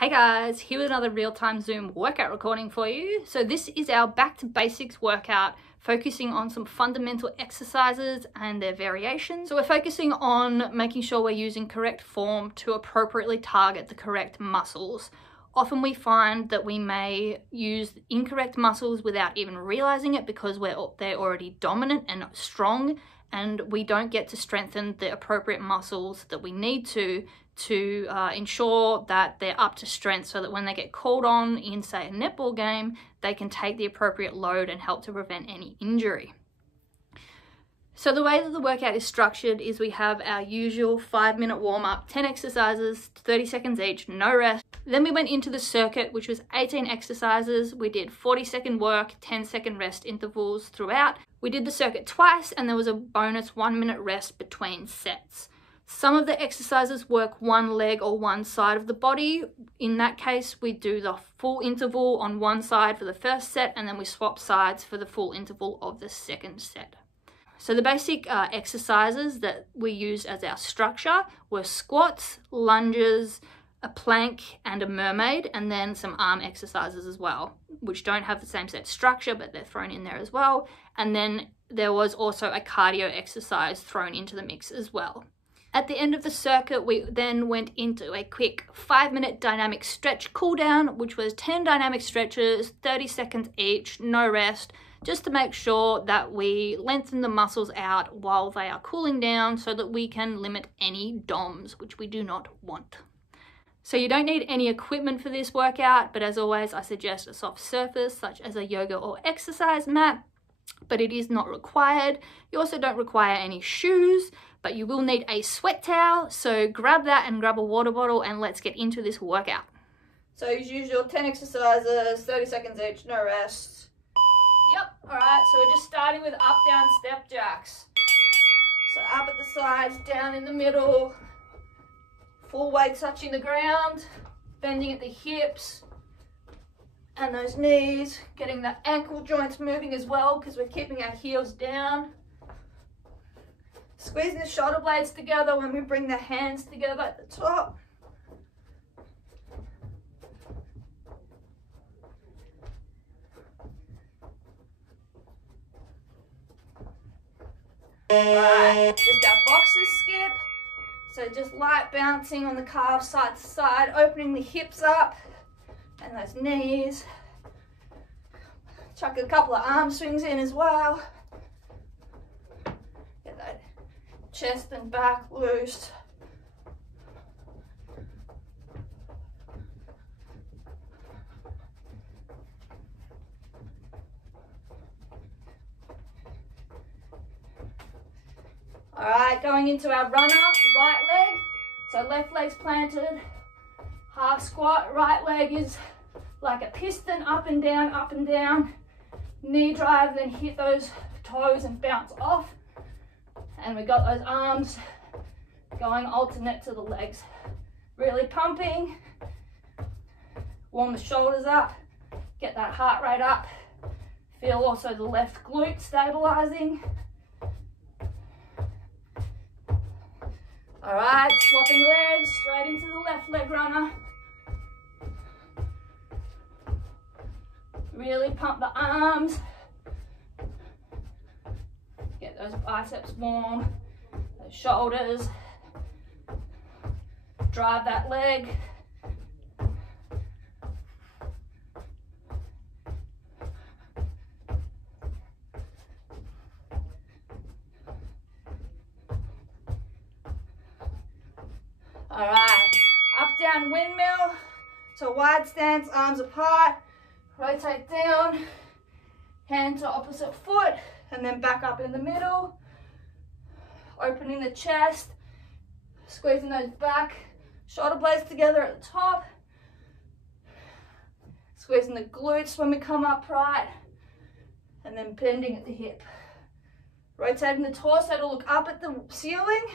Hey guys, here with another real-time Zoom workout recording for you. So this is our back to basics workout, focusing on some fundamental exercises and their variations. So we're focusing on making sure we're using correct form to appropriately target the correct muscles. Often we find that we may use incorrect muscles without even realizing it because they're already dominant and strong, and we don't get to strengthen the appropriate muscles that we need to ensure that they're up to strength, so that when they get called on in, say, a netball game, they can take the appropriate load and help to prevent any injury. So the way that the workout is structured is we have our usual 5-minute warm-up, 10 exercises, 30 seconds each, no rest. Then we went into the circuit, which was 18 exercises. We did 40-second work, 10-second rest intervals throughout. We did the circuit twice, and there was a bonus 1-minute rest between sets. Some of the exercises work one leg or one side of the body. In that case, we do the full interval on one side for the first set, and then we swap sides for the full interval of the second set. So the basic exercises that we used as our structure were squats, lunges, a plank and a mermaid, and then some arm exercises as well, which don't have the same set structure, but they're thrown in there as well. And then there was also a cardio exercise thrown into the mix as well. At the end of the circuit, we then went into a quick 5-minute dynamic stretch cool down, which was 10 dynamic stretches, 30 seconds each, no rest, just to make sure that we lengthen the muscles out while they are cooling down so that we can limit any DOMs, which we do not want. So you don't need any equipment for this workout, but as always, I suggest a soft surface such as a yoga or exercise mat, but it is not required. You also don't require any shoes, but you will need a sweat towel. So grab that and grab a water bottle, and let's get into this workout. So as usual, 10 exercises, 30 seconds each, no rest. Yep, all right, so we're just starting with up, down, step jacks. So up at the sides, down in the middle, full weight touching the ground, bending at the hips and those knees, getting the ankle joints moving as well because we're keeping our heels down. Squeezing the shoulder blades together when we bring the hands together at the top. Alright, just our boxer skip. So just light bouncing on the calves side to side, opening the hips up and those knees. Chuck a couple of arm swings in as well. Get that chest and back loose. All right, going into our runner, right leg. So left leg's planted, half squat, right leg is like a piston, up and down, knee drive, then hit those toes and bounce off. And we got those arms going alternate to the legs. Really pumping, warm the shoulders up, get that heart rate up. Feel also the left glute stabilizing. All right, swapping legs, straight into the left leg runner. Really pump the arms. Get those biceps warm, those shoulders. Drive that leg. All right, up, down, windmill. So wide stance, arms apart, rotate down, hand to opposite foot, and then back up in the middle. Opening the chest, squeezing those back shoulder blades together at the top. Squeezing the glutes when we come upright, and then bending at the hip. Rotating the torso to look up at the ceiling.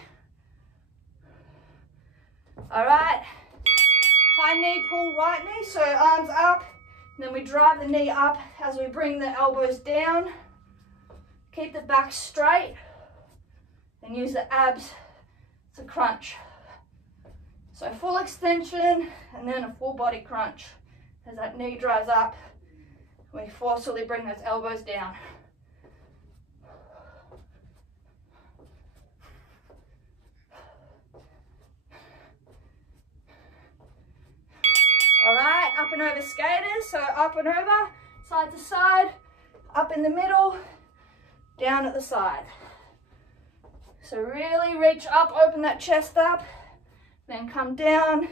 All right, high knee, pull right knee, so arms up, and then we drive the knee up as we bring the elbows down. Keep the back straight and use the abs to crunch. So full extension and then a full body crunch. As that knee drives up, we forcefully bring those elbows down. All right, up and over skaters. So up and over, side to side, up in the middle, down at the side. So really reach up, open that chest up, then come down.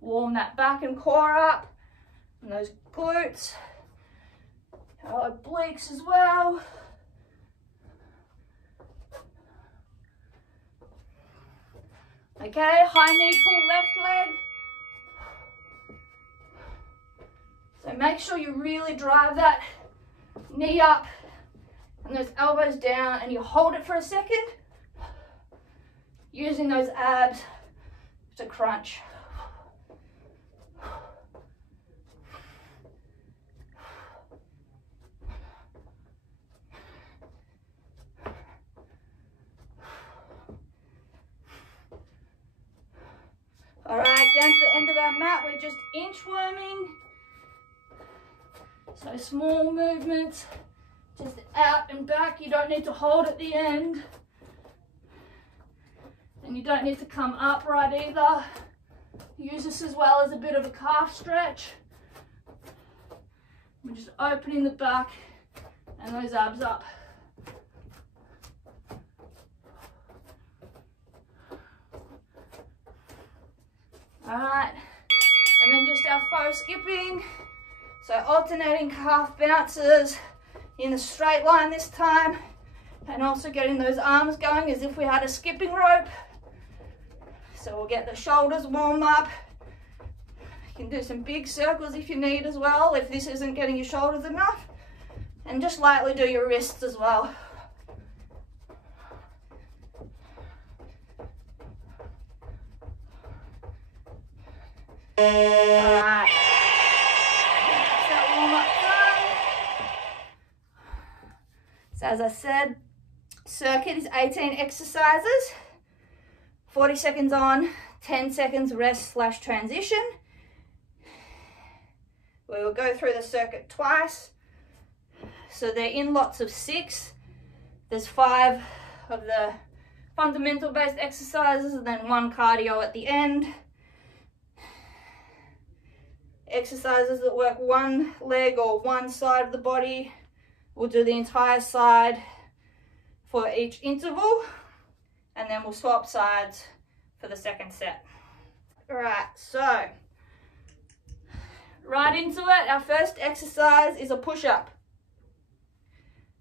Warm that back and core up, and those glutes, our obliques as well. Okay, high knee pull left leg. So make sure you really drive that knee up and those elbows down, and you hold it for a second, using those abs to crunch. All right, down to the end of our mat, we're just inchworming. So small movements, just out and back. You don't need to hold at the end. And you don't need to come upright either. Use this as well as a bit of a calf stretch. We're just opening the back and those abs up. All right, and then just our faux skipping. So alternating calf bounces in a straight line this time, and also getting those arms going as if we had a skipping rope. So we'll get the shoulders warm up. You can do some big circles if you need as well, if this isn't getting your shoulders enough. And just lightly do your wrists as well. Alright, that's that warm up done. So as I said, circuit is 18 exercises, 40 seconds on, 10 seconds rest / transition. We will go through the circuit twice. So they're in lots of 6. There's 5 of the fundamental based exercises and then 1 cardio at the end. Exercises that work one leg or one side of the body. We'll do the entire side for each interval, and then we'll swap sides for the second set. All right, so right into it. Our first exercise is a push-up.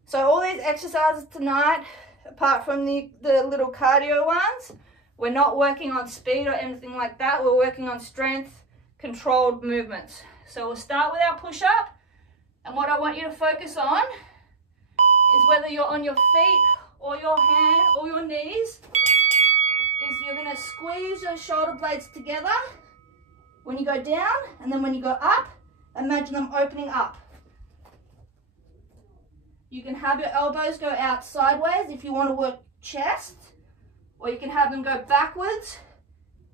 So all these exercises tonight, apart from the little cardio ones, we're not working on speed or anything like that. We're working on strength, controlled movements. So we'll start with our push-up, and what I want you to focus on is whether you're on your feet or your hand or your knees, is you're going to squeeze your shoulder blades together when you go down, and then when you go up, imagine them opening up. You can have your elbows go out sideways if you want to work chest, or you can have them go backwards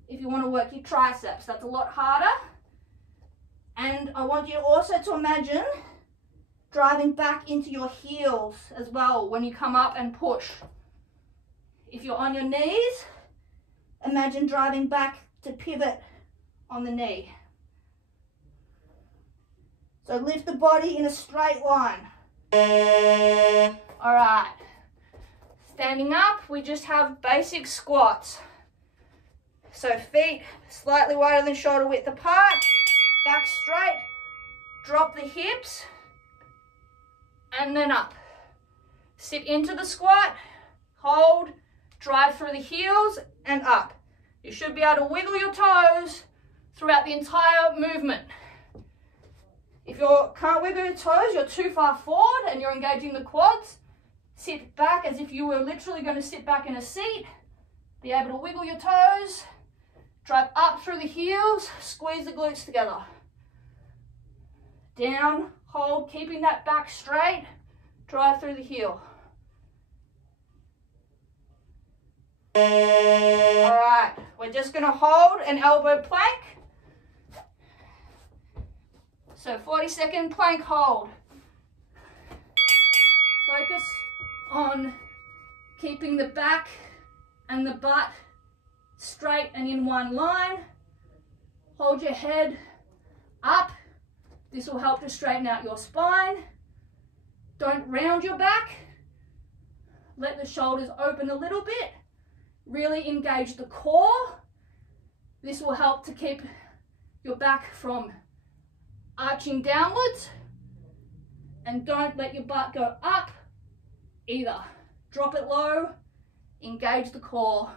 if you want to work your triceps. That's a lot harder. And I want you also to imagine driving back into your heels as well when you come up and push. If you're on your knees, imagine driving back to pivot on the knee. So lift the body in a straight line. All right. Standing up, we just have basic squats. So feet slightly wider than shoulder width apart, back straight, drop the hips, and then up. Sit into the squat, hold, drive through the heels, and up. You should be able to wiggle your toes throughout the entire movement. If you can't wiggle your toes, you're too far forward and you're engaging the quads, sit back as if you were literally going to sit back in a seat. Be able to wiggle your toes. Drive up through the heels, squeeze the glutes together. Down, hold, keeping that back straight, drive through the heel. All right, we're just going to hold an elbow plank. So 40-second plank hold. Focus on keeping the back and the butt straight and in one line. Hold your head up. This will help to straighten out your spine. Don't round your back. Let the shoulders open a little bit. Really engage the core. This will help to keep your back from arching downwards. And don't let your butt go up either. Drop it low, engage the core.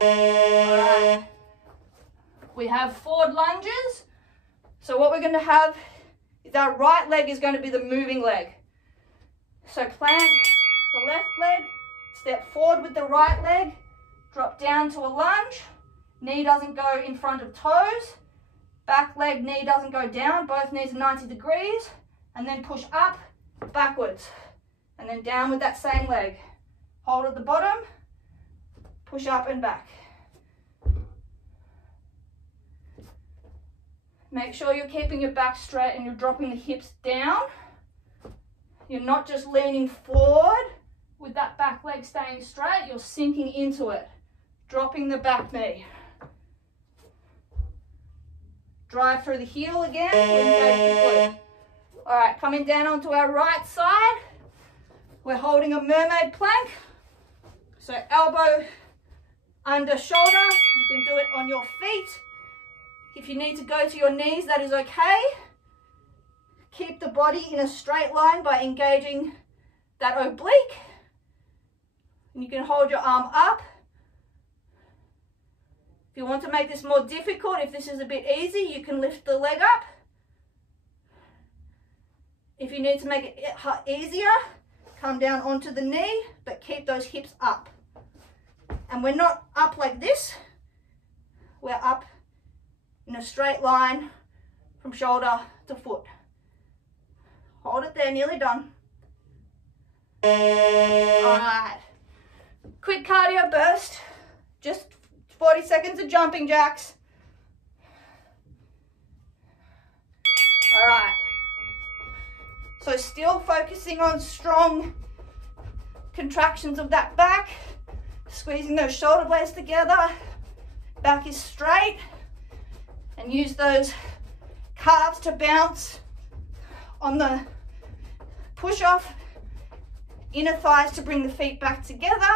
All right. We have forward lunges. So what we're going to have is our right leg is going to be the moving leg. So plant the left leg, step forward with the right leg, drop down to a lunge. Knee doesn't go in front of toes. Back leg, knee doesn't go down. Both knees are 90 degrees. And then push up, backwards. And then down with that same leg. Hold at the bottom, push up and back. Make sure you're keeping your back straight and you're dropping the hips down. You're not just leaning forward with that back leg staying straight, you're sinking into it. Dropping the back knee. Drive through the heel again to engage the glute. All right, coming down onto our right side. We're holding a mermaid plank. So elbow under shoulder. You can do it on your feet. If you need to go to your knees, that is okay. Keep the body in a straight line by engaging that oblique. And you can hold your arm up. If you want to make this more difficult, if this is a bit easy, you can lift the leg up. If you need to make it easier, come down onto the knee, but keep those hips up. And we're not up like this. We're up in a straight line from shoulder to foot. Hold it there, nearly done. All right. Quick cardio burst. Just 40 seconds of jumping jacks. All right. So still focusing on strong contractions of that back. Squeezing those shoulder blades together. Back is straight. And use those calves to bounce on the push-off. Inner thighs to bring the feet back together.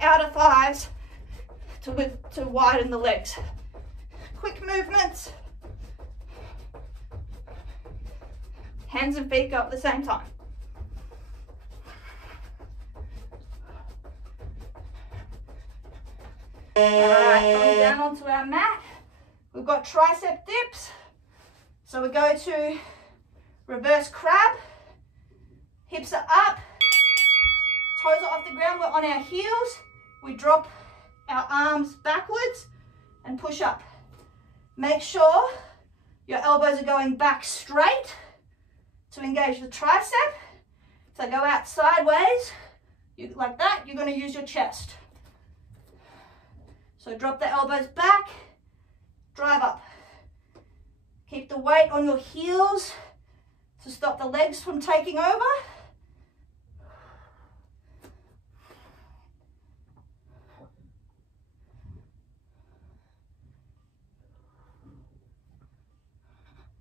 Outer thighs to widen the legs. Quick movements. Hands and feet go at the same time. All right, coming down onto our mat. We've got tricep dips. So we go to reverse crab. Hips are up. Toes are off the ground. We're on our heels. We drop our arms backwards and push up. Make sure your elbows are going back straight to engage the tricep. If they go out sideways, like that, you're going to use your chest. So drop the elbows back, drive up. Keep the weight on your heels to stop the legs from taking over.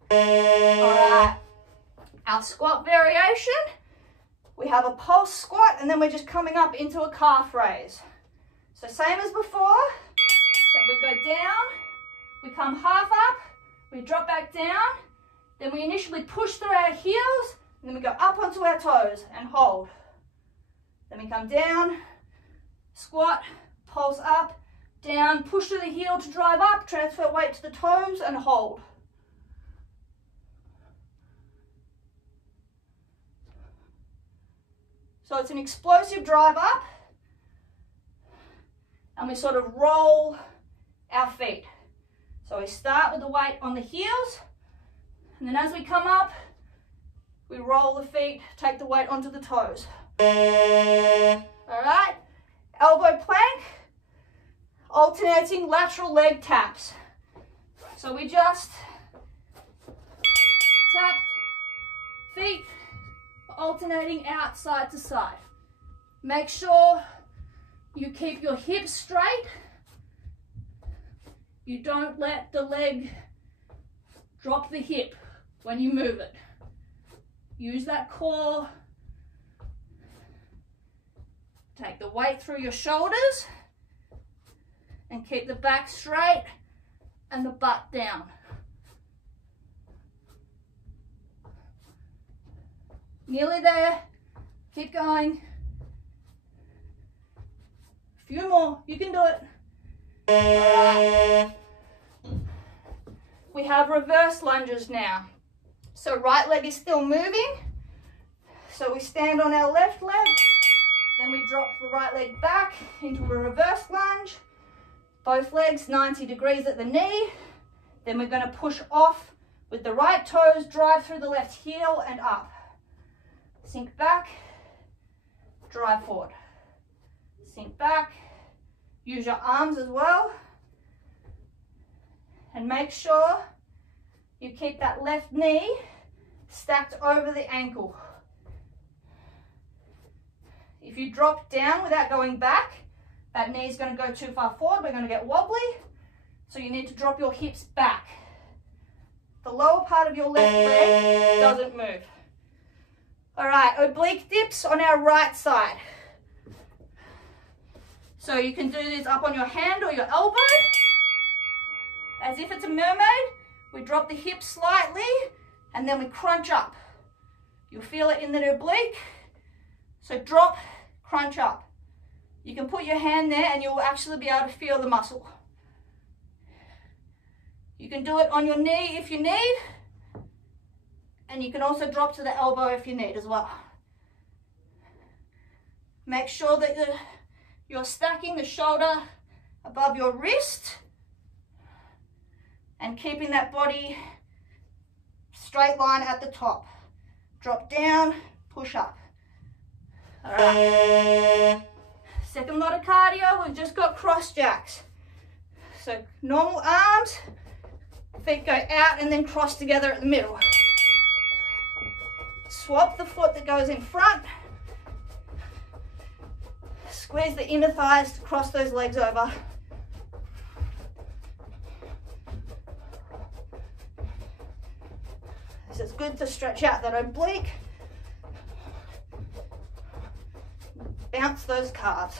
All right, our squat variation, we have a pulse squat and then we're just coming up into a calf raise. So same as before, so we go down, we come half up, we drop back down, then we initially push through our heels, and then we go up onto our toes and hold. Then we come down, squat, pulse up, down, push to the heel to drive up, transfer weight to the toes and hold. So it's an explosive drive up, and we sort of roll our feet. So we start with the weight on the heels, and then as we come up, We roll the feet, take the weight onto the toes. All right, elbow plank, alternating lateral leg taps. So we just tap feet, alternating out side to side. Make sure you keep your hips straight. You don't let the leg drop the hip when you move it. Use that core. Take the weight through your shoulders and keep the back straight and the butt down. Nearly there. Keep going. A few more. You can do it. All right. We have reverse lunges now. So right leg is still moving. So we stand on our left leg. Then we drop the right leg back into a reverse lunge. Both legs 90 degrees at the knee. Then we're going to push off with the right toes, drive through the left heel and up. Sink back, drive forward. Sink back, use your arms as well. And make sure you keep that left knee stacked over the ankle. If you drop down without going back, that knee is going to go too far forward. We're going to get wobbly. So you need to drop your hips back. The lower part of your left leg doesn't move. All right, oblique dips on our right side. So you can do this up on your hand or your elbow. As if it's a mermaid, we drop the hips slightly and then we crunch up. You'll feel it in the oblique. So drop, crunch up. You can put your hand there and you'll actually be able to feel the muscle. You can do it on your knee if you need. And you can also drop to the elbow if you need as well. Make sure that you're stacking the shoulder above your wrist and keeping that body straight line at the top. Drop down, push up. All right. Second lot of cardio, we've just got cross jacks. So normal arms, feet go out and then cross together at the middle. Swap the foot that goes in front. Squeeze the inner thighs to cross those legs over. So it's good to stretch out that oblique. Bounce those calves.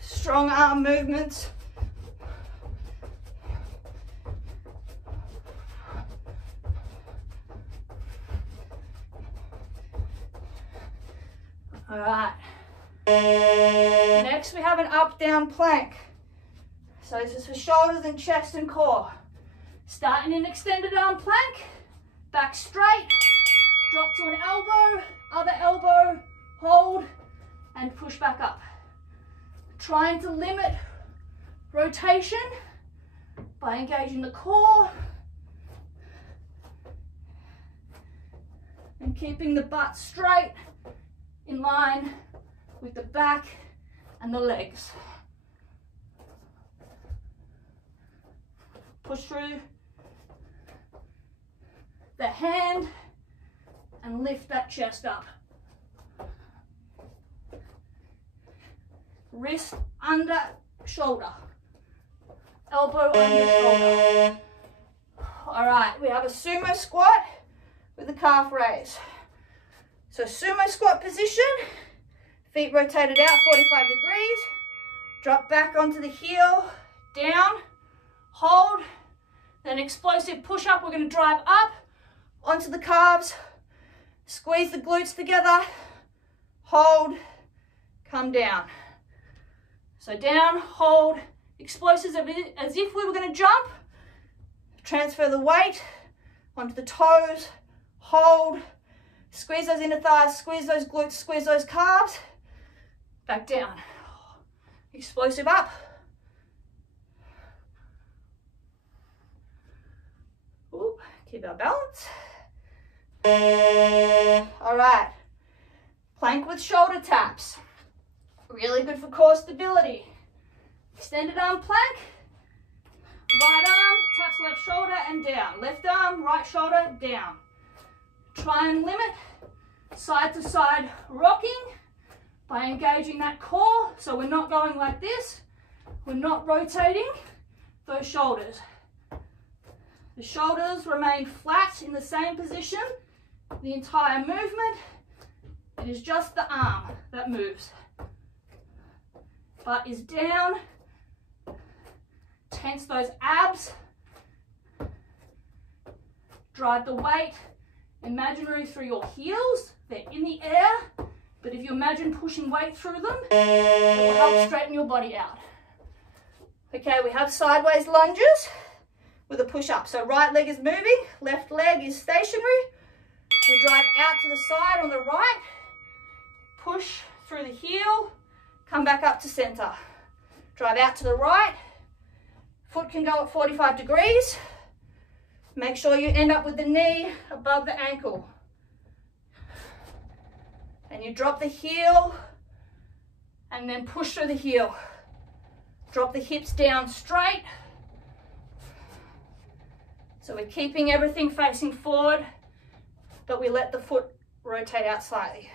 Strong arm movements. All right. Next we have an up down plank. So this is for shoulders and chest and core. Starting in extended arm plank, back straight, drop to an elbow, other elbow, hold and push back up. Trying to limit rotation by engaging the core and keeping the butt straight in line with the back and the legs. Push through the hand and lift that chest up. Wrist under shoulder. Elbow under shoulder. All right, we have a sumo squat with a calf raise. So sumo squat position, feet rotated out 45 degrees, drop back onto the heel, down, hold, then explosive push up. We're going to drive up onto the calves, squeeze the glutes together, hold, come down. So down, hold, explosives as if we were going to jump, transfer the weight onto the toes, hold, squeeze those inner thighs, squeeze those glutes, squeeze those calves, back down, explosive up. Keep our balance. All right. Plank with shoulder taps. Really good for core stability. Extended arm plank. Right arm taps left shoulder and down. Left arm, right shoulder, down. Try and limit side to side rocking by engaging that core. So we're not going like this. We're not rotating those shoulders. The shoulders remain flat in the same position the entire movement. It is just the arm that moves. Butt is down. Tense those abs. Drive the weight imaginary through your heels. They're in the air, but if you imagine pushing weight through them, it will help straighten your body out. Okay, we have sideways lunges with a push-up. So right leg is moving, left leg is stationary. We drive out to the side on the right, push through the heel, come back up to center. Drive out to the right, foot can go at 45 degrees. Make sure you end up with the knee above the ankle. And you drop the heel and then push through the heel. Drop the hips down straight. So we're keeping everything facing forward, but we let the foot rotate out slightly.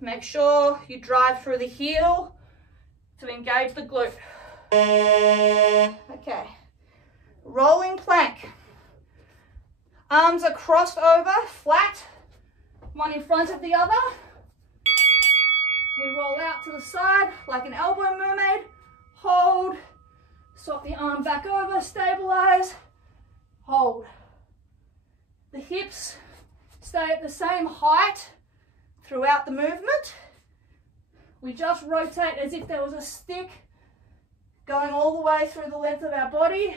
Make sure you drive through the heel to engage the glute. Okay. Rolling plank. Arms are crossed over, flat, one in front of the other. We roll out to the side like an elbow mermaid. Hold. Swap the arm back over, stabilize. Hold. The hips stay at the same height throughout the movement. We just rotate as if there was a stick going all the way through the length of our body,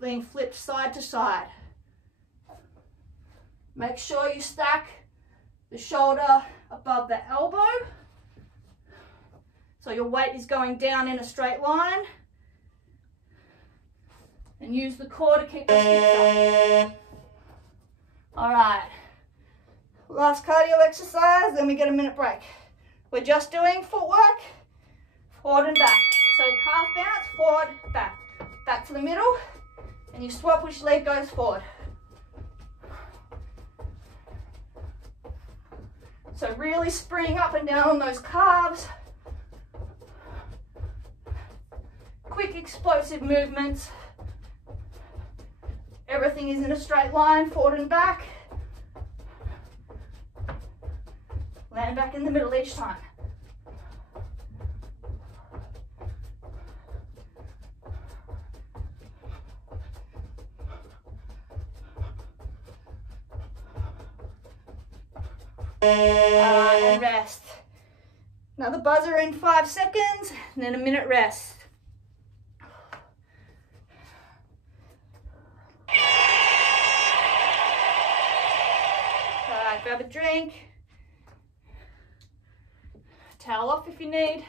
being flipped side to side. Make sure you stack the shoulder above the elbow so your weight is going down in a straight line, and use the core to keep the hips up. All right, last cardio exercise, then we get a minute break. We're just doing footwork, forward and back. So calf bounce, forward, back. Back to the middle, and you swap which leg goes forward. So really springing up and down on those calves. Quick explosive movements. Everything is in a straight line, forward and back. Land back in the middle each time. And rest. Another buzzer in 5 seconds, and then a minute rest. Alright, grab a drink. Towel off if you need.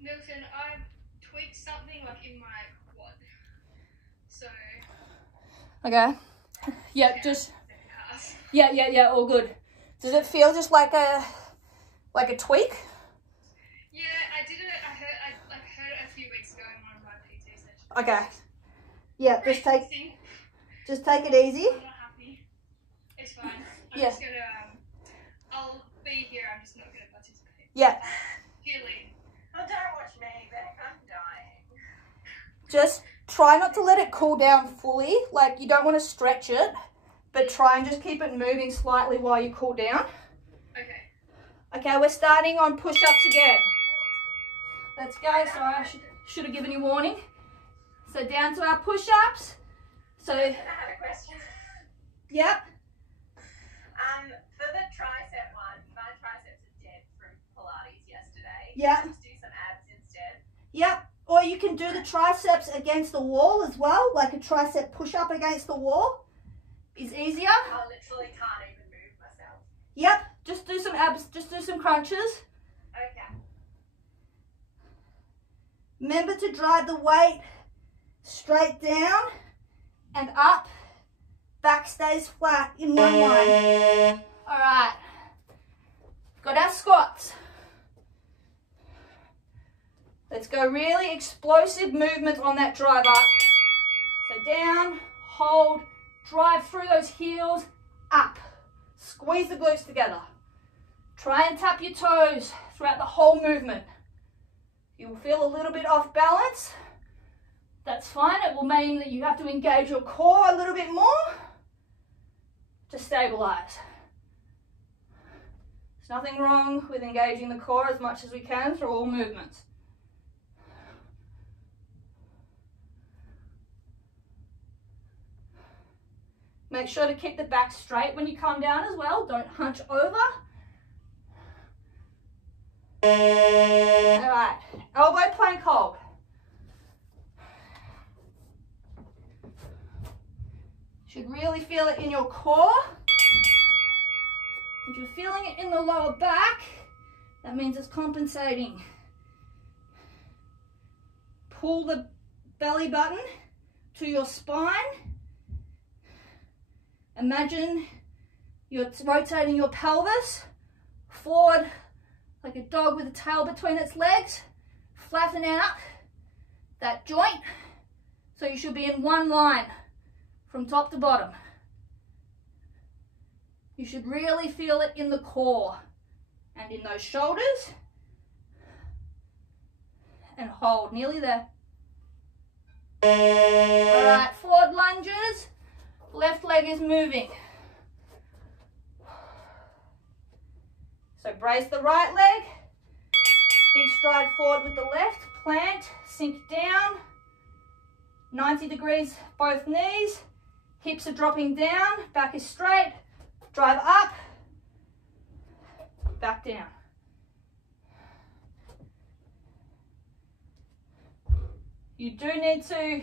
Milton, I've tweaked something like in my quad. So Okay. Yep, just yeah, all good. Does it feel just like a tweak? yeah, I did it. I heard it a few weeks ago in one of my PT sessions. Okay. Yeah, just take it easy. I'm not happy. It's fine. I'm just gonna I'll be here. I'm just not gonna participate. Yeah. Cheerlead. Oh, don't watch me, Beck. I'm dying. Just try not to let it cool down fully. Like, you don't want to stretch it, but try and just keep it moving slightly while you cool down. Okay. Okay, we're starting on push-ups again. Let's go. Sorry, I should have given you warning. So down to our push-ups. So, I have a question. yep. For the tricep one, my triceps are dead from Pilates yesterday. Yeah. Let's do some abs instead. Yep. Or you can do the triceps against the wall as well, like a tricep push-up against the wall is easier. I literally can't even move myself. Yep. Just do some abs, just do some crunches. Okay. Remember to drive the weight straight down and up. Back stays flat in one line. All right. Got our squats. Let's go really explosive movement on that drive up. So down, hold, drive through those heels, up. Squeeze the glutes together. Try and tap your toes throughout the whole movement. You will feel a little bit off balance. That's fine. It will mean that you have to engage your core a little bit more to stabilize. There's nothing wrong with engaging the core as much as we can through all movements. Make sure to keep the back straight when you come down as well. Don't hunch over. All right, elbow plank hold. Should really feel it in your core. If you're feeling it in the lower back, that means it's compensating. Pull the belly button to your spine. Imagine you're rotating your pelvis forward like a dog with a tail between its legs. Flatten out that joint so you should be in one line from top to bottom. You should really feel it in the core and in those shoulders. And hold, nearly there. All right, forward lunges. Left leg is moving. So brace the right leg. Big stride forward with the left. Plant, sink down. 90 degrees both knees. Hips are dropping down. Back is straight. Drive up. Back down. You do need to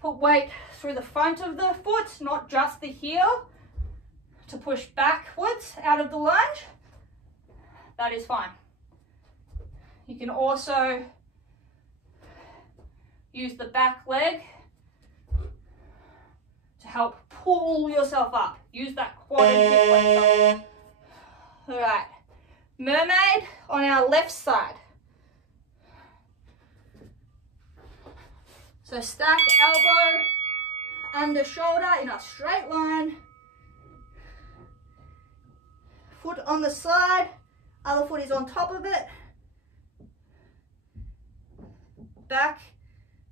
put weight through the front of the foot, not just the heel, to push backwards out of the lunge. That is fine. You can also use the back leg to help pull yourself up. Use that quad and hip flexor. All right, mermaid on our left side. So stack elbow under shoulder in a straight line. Foot on the side, other foot is on top of it. Back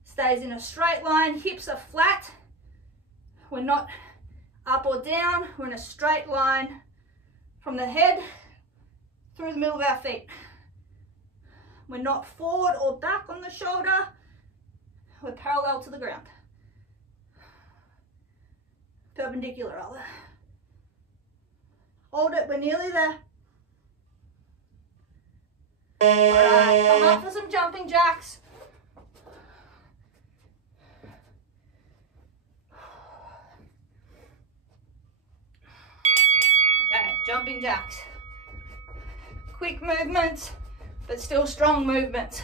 stays in a straight line, hips are flat. We're not up or down, we're in a straight line from the head through the middle of our feet. We're not forward or back on the shoulder. We're parallel to the ground. Perpendicular rather. Hold it, we're nearly there. Alright, come up for some jumping jacks. Okay, jumping jacks. Quick movements, but still strong movements.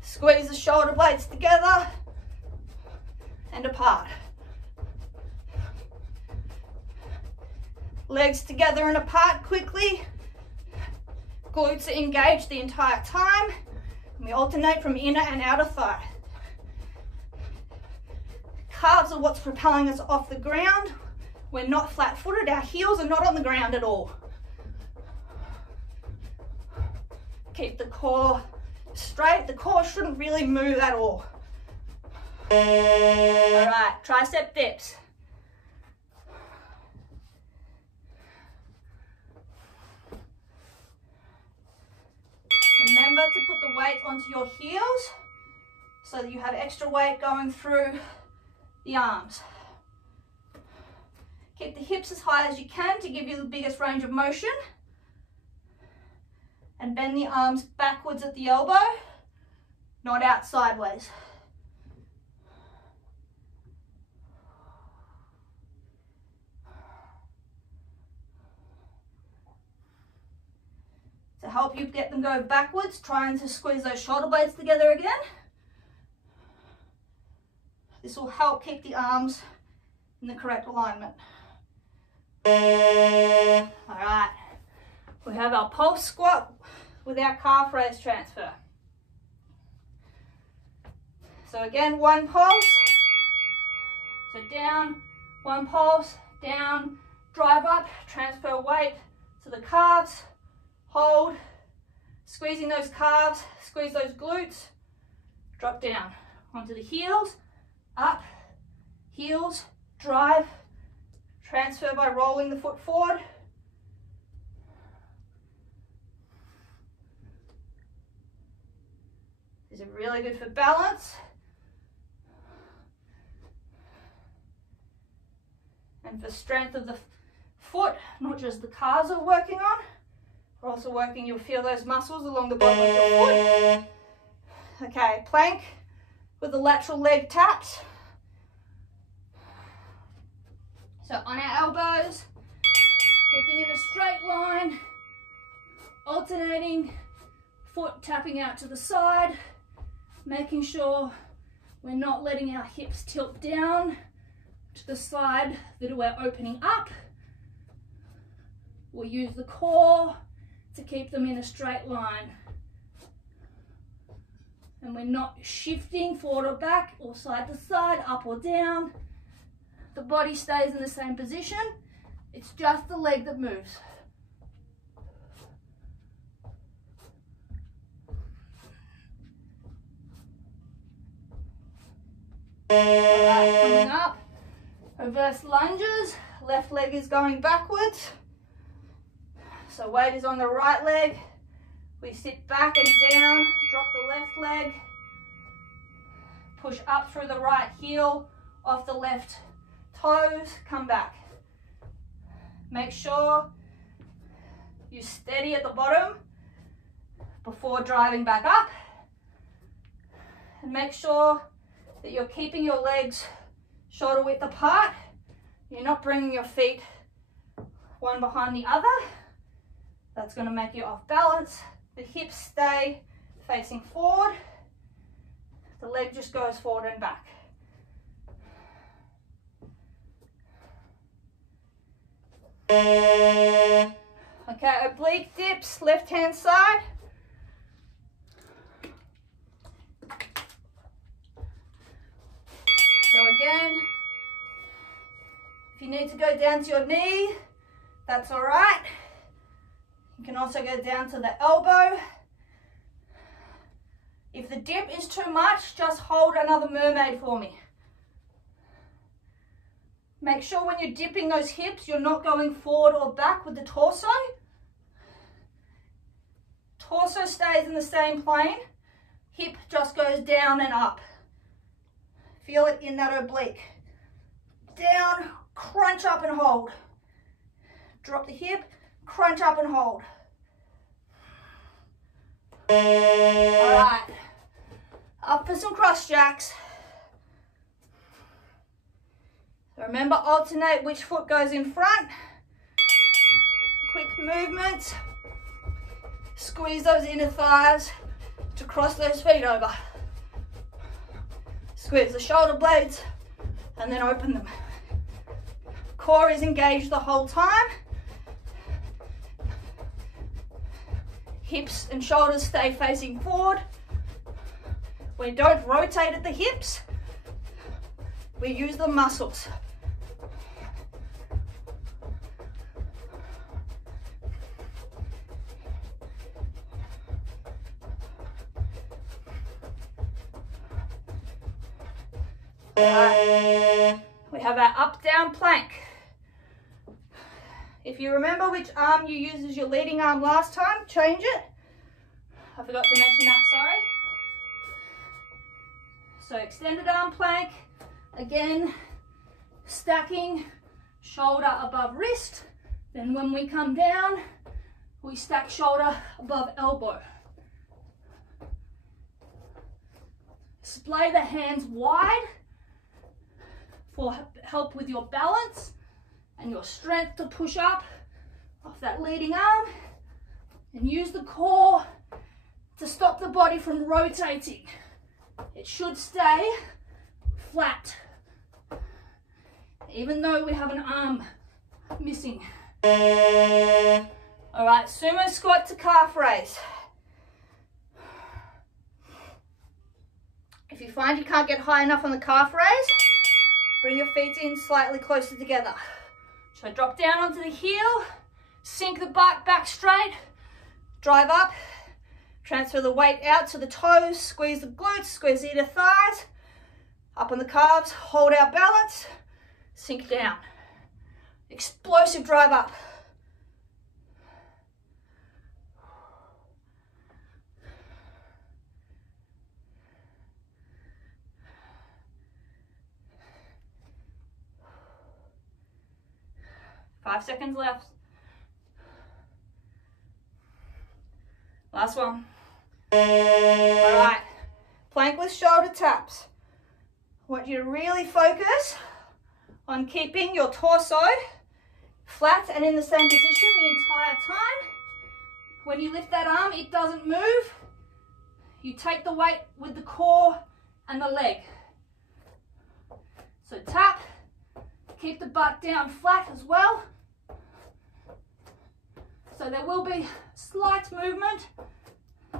Squeeze the shoulder blades together and apart. Legs together and apart quickly. Glutes are engaged the entire time. And we alternate from inner and outer thigh. Calves are what's propelling us off the ground. We're not flat-footed. Our heels are not on the ground at all. Keep the core straight. The core shouldn't really move at all. All right, tricep dips. Remember to put the weight onto your heels so that you have extra weight going through the arms. Keep the hips as high as you can to give you the biggest range of motion. And bend the arms backwards at the elbow, not out sideways. To help you get them go backwards, trying to squeeze those shoulder blades together again. This will help keep the arms in the correct alignment. All right, we have our pulse squat with our calf raise transfer. So again, one pulse, so down, one pulse, down, drive up, transfer weight to the calves, hold, squeezing those calves, squeeze those glutes, drop down onto the heels, up, heels, drive, transfer by rolling the foot forward. These are really good for balance. And for strength of the foot, not just the calves we're working on, we're also working, you'll feel those muscles along the bottom of your foot. Okay, plank with the lateral leg taps. So on our elbows, keeping in a straight line, alternating, foot tapping out to the side, making sure we're not letting our hips tilt down to the side that we're opening up. We'll use the core to keep them in a straight line. And we're not shifting forward or back or side to side, up or down. The body stays in the same position. It's just the leg that moves. Alright, coming up, reverse lunges, left leg is going backwards. So weight is on the right leg. We sit back and down, drop the left leg, push up through the right heel, off the left toes, come back. Make sure you steady at the bottom before driving back up. And make sure that you're keeping your legs shoulder width apart. You're not bringing your feet one behind the other. That's going to make you off balance. The hips stay facing forward. The leg just goes forward and back. Okay, oblique dips, left hand side. So again, if you need to go down to your knee, that's all right. You can also go down to the elbow. If the dip is too much, just hold another mermaid for me. Make sure when you're dipping those hips, you're not going forward or back with the torso. Torso stays in the same plane. Hip just goes down and up. Feel it in that oblique. Down, crunch up and hold. Drop the hip, crunch up and hold. All right, up for some cross jacks. So remember, alternate which foot goes in front. Quick movements. Squeeze those inner thighs to cross those feet over. Squeeze the shoulder blades and then open them. Core is engaged the whole time. Hips and shoulders stay facing forward. We don't rotate at the hips. We use the muscles. We have our up-down plank. If you remember which arm you used as your leading arm last time, change it. I forgot to mention that, sorry. So extended arm plank, again, stacking shoulder above wrist. Then when we come down, we stack shoulder above elbow. Splay the hands wide for help with your balance and your strength to push up off that leading arm and use the core to stop the body from rotating. It should stay flat, even though we have an arm missing. All right, sumo squat to calf raise. If you find you can't get high enough on the calf raise, bring your feet in slightly closer together. So drop down onto the heel, sink the butt back straight, drive up, transfer the weight out to the toes, squeeze the glutes, squeeze the inner thighs, up on the calves, hold our balance, sink down. Explosive drive up. Five seconds left. Last one. All right, plank with shoulder taps. I want you to really focus on keeping your torso flat and in the same position the entire time. When you lift that arm, it doesn't move. You take the weight with the core and the leg. So tap, keep the butt down flat as well. So there will be slight movement,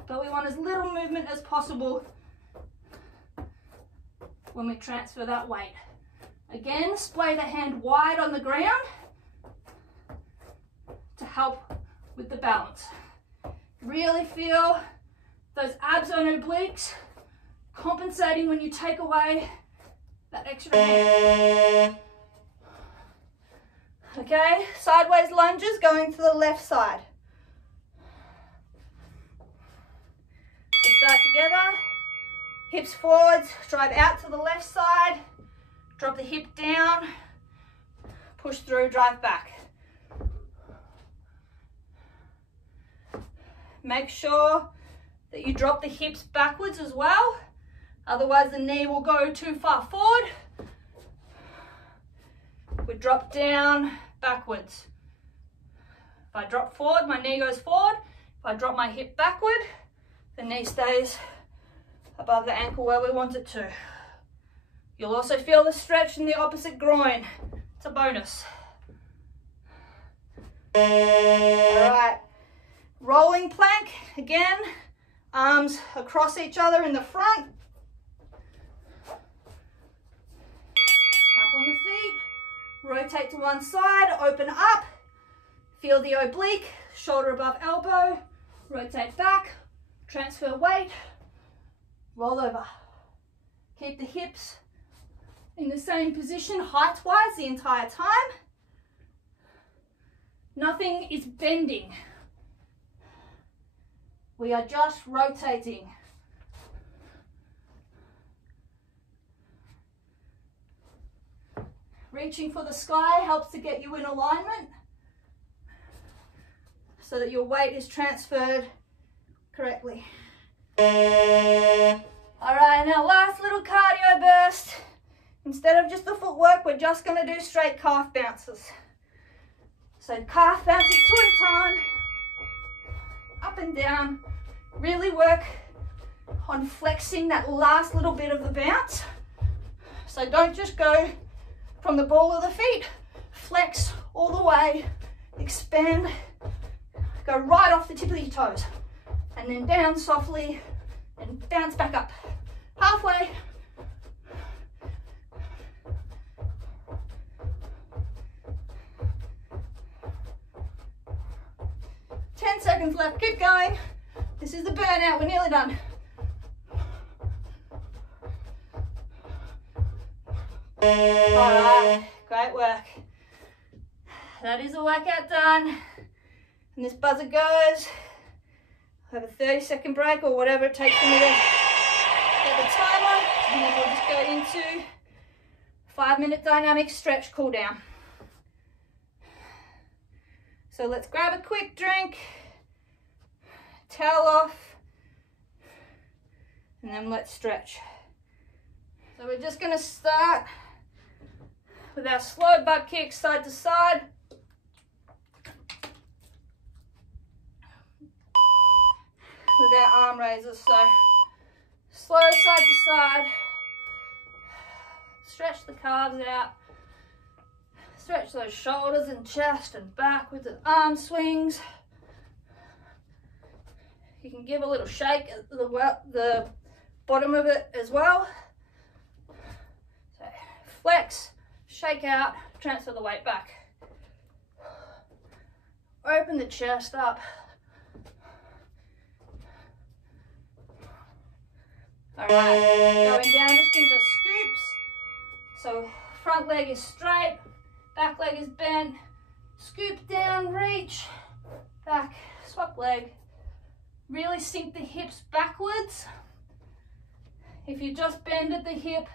but we want as little movement as possible when we transfer that weight. Again, splay the hand wide on the ground to help with the balance. Really feel those abs and obliques compensating when you take away that extra hand. Okay, sideways lunges going to the left side. So start together, hips forwards, drive out to the left side, drop the hip down, push through, drive back. Make sure that you drop the hips backwards as well, otherwise the knee will go too far forward. We drop down, backwards. If I drop forward, my knee goes forward. If I drop my hip backward, the knee stays above the ankle where we want it to. You'll also feel the stretch in the opposite groin. It's a bonus. All right, rolling plank. Again, arms across each other in the front. Up on the feet. Rotate to one side, open up, feel the oblique, shoulder above elbow, rotate back, transfer weight, roll over. Keep the hips in the same position height-wise the entire time. Nothing is bending. We are just rotating. Reaching for the sky helps to get you in alignment so that your weight is transferred correctly. All right, now last little cardio burst. Instead of just the footwork, we're just going to do straight calf bounces. So calf bounces 2 at a time, up and down. Really work on flexing that last little bit of the bounce. So don't just go from the ball of the feet, flex all the way, expand, go right off the tip of your toes, and then down softly and bounce back up. Halfway. Ten seconds left, keep going. This is the burnout, we're nearly done. All right, great work. That is a workout done. And this buzzer goes. I'll have a 30-second break or whatever it takes for me to get the timer. And then we'll just go into 5-minute dynamic stretch cool down. So let's grab a quick drink, towel off, and then let's stretch. So we're just going to start with our slow butt kicks side to side. with our arm raisers. So slow side to side, stretch the calves out, stretch those shoulders and chest and back with the arm swings. You can give a little shake at the bottom of it as well. So flex, shake out, transfer the weight back. Open the chest up. All right, going down just into scoops. So front leg is straight, back leg is bent. Scoop down, reach, back, swap leg. Really sink the hips backwards. If you just bend at the hip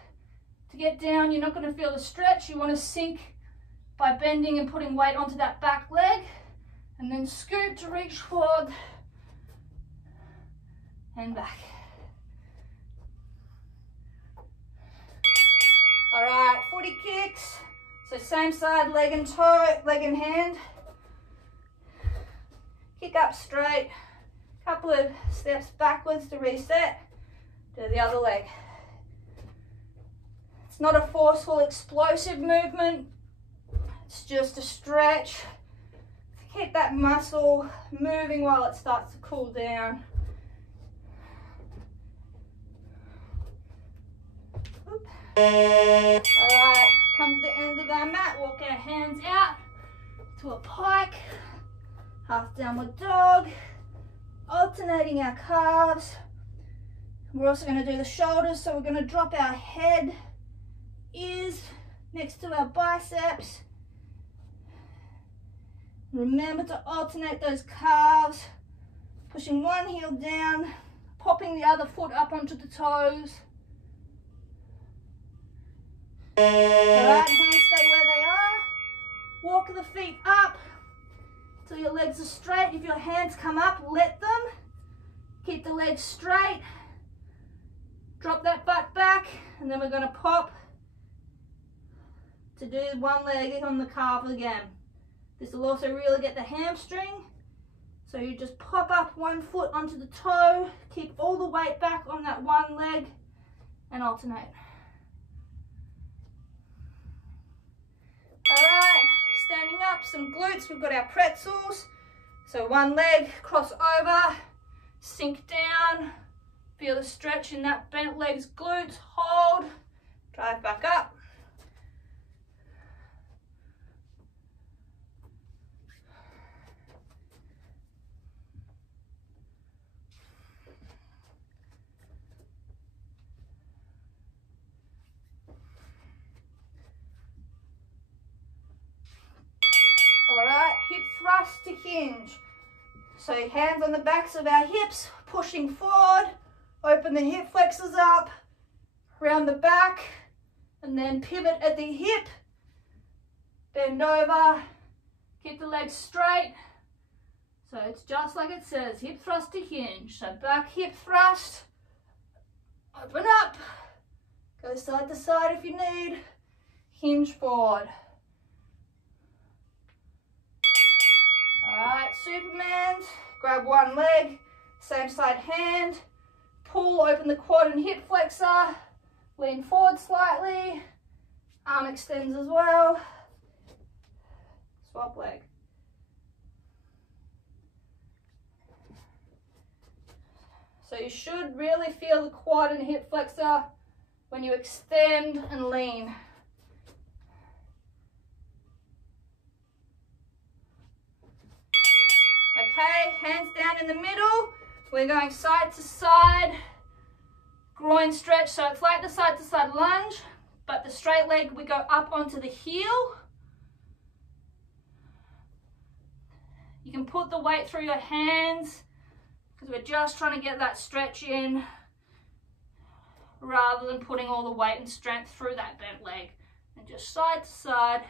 to get down, you're not going to feel the stretch. You want to sink by bending and putting weight onto that back leg, and then scoop to reach forward and back. All right, footy kicks. So same side, leg and toe, leg and hand. Kick up straight. Couple of steps backwards to reset. Do the other leg. It's not a forceful, explosive movement. It's just a stretch. Keep that muscle moving while it starts to cool down. All right, come to the end of our mat, walk our hands out to a pike, half downward dog, alternating our calves. We're also going to do the shoulders, so we're going to drop our head, ears next to our biceps. Remember to alternate those calves, pushing one heel down, popping the other foot up onto the toes. All right, hands stay where they are. Walk the feet up till your legs are straight. If your hands come up, let them. Keep the legs straight. Drop that butt back, and then we're going to pop to do one leg on the calf again. This will also really get the hamstring. So you just pop up one foot onto the toe, keep all the weight back on that one leg, and alternate. All right, standing up, some glutes. We've got our pretzels. So one leg, cross over, sink down. Feel the stretch in that bent legs, glutes, hold, drive back up. All right, hip thrust to hinge. So hands on the backs of our hips, pushing forward. Open the hip flexors up, round the back, and then pivot at the hip. Bend over, keep the legs straight. So it's just like it says, hip thrust to hinge. So back hip thrust, open up, go side to side if you need, hinge forward. All right, Superman, grab one leg, same side hand, pull, open the quad and hip flexor, lean forward slightly, arm extends as well, swap leg. So you should really feel the quad and hip flexor when you extend and lean. Okay, hands down in the middle. We're going side to side, groin stretch. So it's like the side to side lunge, but the straight leg, we go up onto the heel. You can put the weight through your hands because we're just trying to get that stretch in rather than putting all the weight and strength through that bent leg. And just side to side.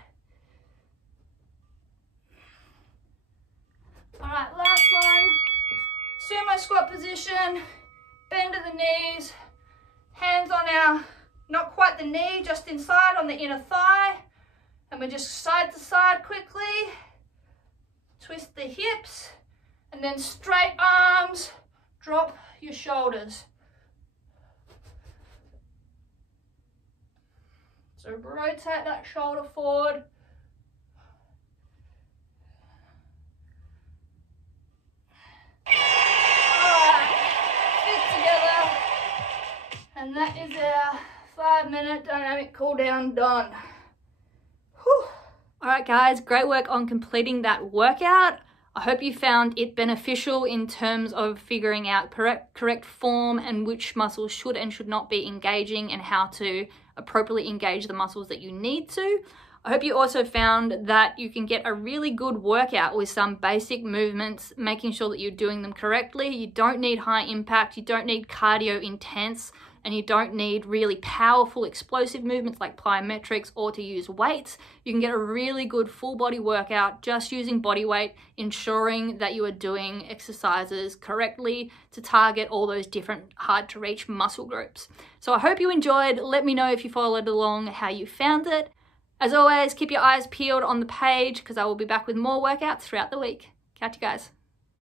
All right, last one. Sumo squat position, bend at the knees, hands on our, not quite the knee, just inside on the inner thigh. And we're just side to side quickly. Twist the hips, and then straight arms, drop your shoulders. So rotate that shoulder forward. Alright, feet together. And that is our 5-minute dynamic cool down done. Whew. Alright guys, great work on completing that workout. I hope you found it beneficial in terms of figuring out correct form and which muscles should and should not be engaging and how to appropriately engage the muscles that you need to. I hope you also found that you can get a really good workout with some basic movements, making sure that you're doing them correctly. You don't need high impact, you don't need cardio intense, and you don't need really powerful explosive movements like plyometrics or to use weights. You can get a really good full body workout just using body weight, ensuring that you are doing exercises correctly to target all those different hard to reach muscle groups. So I hope you enjoyed. Let me know if you followed along how you found it. As always, keep your eyes peeled on the page because I will be back with more workouts throughout the week. Catch you guys.